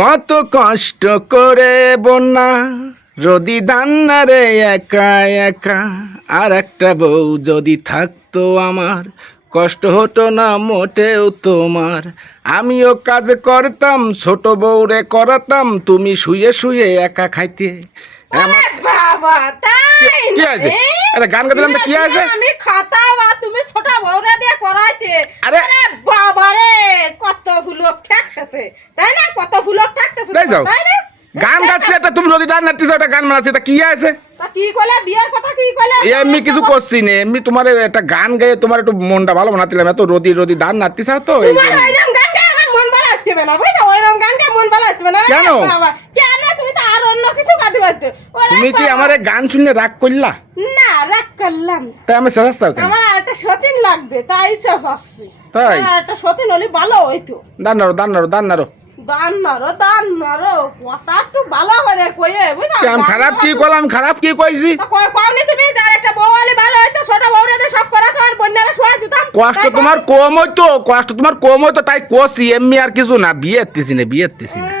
কত কষ্ট করে বন্যা রদি দান্না রে একা একা, আর একটা বউ যদি থাকতো আমার কষ্ট হতো না মোটেও তোমার। আমিও কাজ করতাম, ছোট বউরে করাতাম, তুমি শুয়ে শুয়ে একা খাইতে। আরে বাবা তাই কি না আছে? আরে গান গাইলাম তো কি আছে? আমি খাতাও আর তুমি ছোট বউরা দিয়ে করাইতে। আরে আরে বাবা রে কত ফুলক ঠেকতেছে তাই না, কত ফুলক ঠেকতেছে তাই যাও। তাই না। গান গাচ্ছে একটা, তুমি রদি দান নাচতেছো, একটা গান বানাচ্ছে, তা কি আছে? তা কি কইলে বিয়ের কথা কি কইলে? এমনি কিছু করছি না, এমনি তোমার একটা গান গাইয়ে তোমার একটু মনটা ভালো বানাতিলাম। এত রদি রদি দান নাচতে চাও তো এই তোমার জন্য। ওইরকম গান গায়ে আমার মন ভালো হচ্ছে না, বুঝছো? ওইরকম গান গায়ে মন ভালো হচ্ছে না। কেন? বাবা কেন, তুমি তো আর অন্য কিছু গাইতে পারতে। তুমি কি আমার এই গান শুনে রাগ করলা? না রাগ করলাম না। তাই আমি শেষ চাও কেন? আমার আর একটা সতীন লাগবে তাই শেষ আসছি। তাই? আর একটা সতীন হলে ভালো হইতো। দান নাড়ো দান নাড়ো দান নাড়ো। দান মারো কথা একটু ভালো করে কইয়ে বুঝা। আমি খারাপ কি করলাম? খারাপ কি কইছি? কওনি তুমি যার একটা বউ হলে ভালো হইতো, ছোট বউরে দিয়ে সব করা তো আর বন্যারা শোয়া দিতাম। কষ্ট তোমার কম হইতো, কষ্ট তোমার কম হইতো, তাই কষি, এমনি আর কিছু না। বিয়ে দিছি না, বিয়ে দিছি না।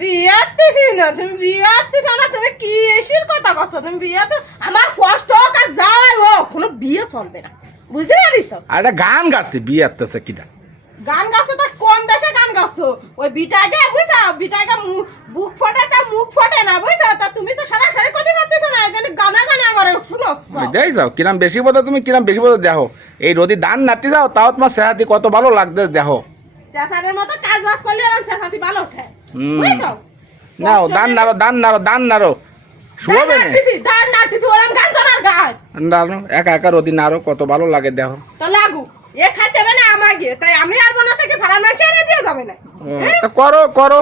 বিয়ে দিছি না, তুমি বিয়ে দিছো না, তুমি কি এসির কথা করছো? তুমি বিয়ে তো আমার কষ্ট হোক আর যাওয়াই হোক, কোনো বিয়ে চলবে না, বুঝতে পারিস? আর একটা গান গাছি, বিয়ে দিতেছে কিটা? গান গাছো তো কোন দেশে গান গাছো? ওই বিটাকে বুঝা, বিটাকে বুক ফোটে তা মুখ ফোটে না, বুঝা? তা তুমি তো সারা সারি কথা করতেছো না, এই জন্য গানে গানে আমার শুনো। দেই যাও কিরাম বেশি বোধ, তুমি কিরাম বেশি বোধ দেখো। এই রদি দান নাতি যাও, তাও তোমার সেহাতি কত ভালো লাগতে দেখো। চেঁচারের মতো কাজ বাজ করলে এরকম চেঁচাতি ভালো ওঠে, হুম। বুঝছো? নাও দান নাড়ো দান নাড়ো দান নাড়ো। শুয়াবে না? দাঁড় নাড়তেছি, ওরম গান চলার গান। নাড়ো একা একা রদি নাড়ো, কত ভালো লাগে দেখো। তো লাগু এ খাইতে হবে না আমাকে, তাই আমি আর বোনা থেকে ভাড়া মাসে এনে দিয়ে যাবে না। তা করো করো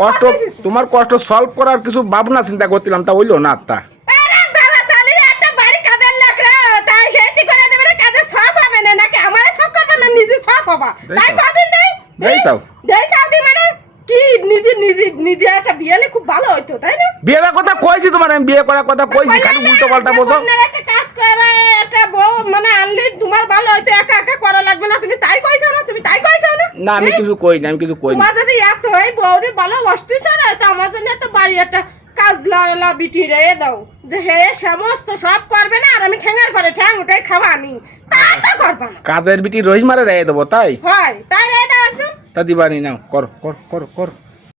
কষ্ট, তোমার কষ্ট সলভ করার কিছু ভাবনা চিন্তা করছিলাম, তা হইলো না তা। আরে বাবা তাহলে একটা বাড়ি কাজের লোক রে, তাই সেটি করে দেবে না, কাজে সব হবে না নাকি আমারে সব করবে না, নিজে সব হবা? তাই কদিন দেই দেই যাও। দেই সাউদি মানে কি, নিজে নিজে নিজে একটা বিয়েলে খুব ভালো হইতো তাই না? বিয়ের কথা কইছি তোমার, আমি বিয়ে করার কথা কইছি, খালি উল্টো পাল্টা বলছো। আপনার একটা কাজ করে একটা বউ মানে আনলে তোমার ভালো হইতো, একা একা করা লাগবে না, তুমি তাই কইছো না? তুমি তাই কইছো না? না আমি কিছু কই না, আমি কিছু কই না। তোমার যদি এত এই বউরে ভালো বসতেছ না, তো আমার জন্য তো বাড়ি একটা কাজ লালা বিটি রে দাও, যে হে সমস্ত সব করবে না, আর আমি ঠ্যাঙের পরে ঠ্যাং উঠাই খাওয়া আনি, তা তো করবা না। কাদের বিটি রহিমারে রেয়ে দেবো তাই? হয় তাই রে দাও একজন। তা দিবানি নাও, করো করো করো করো।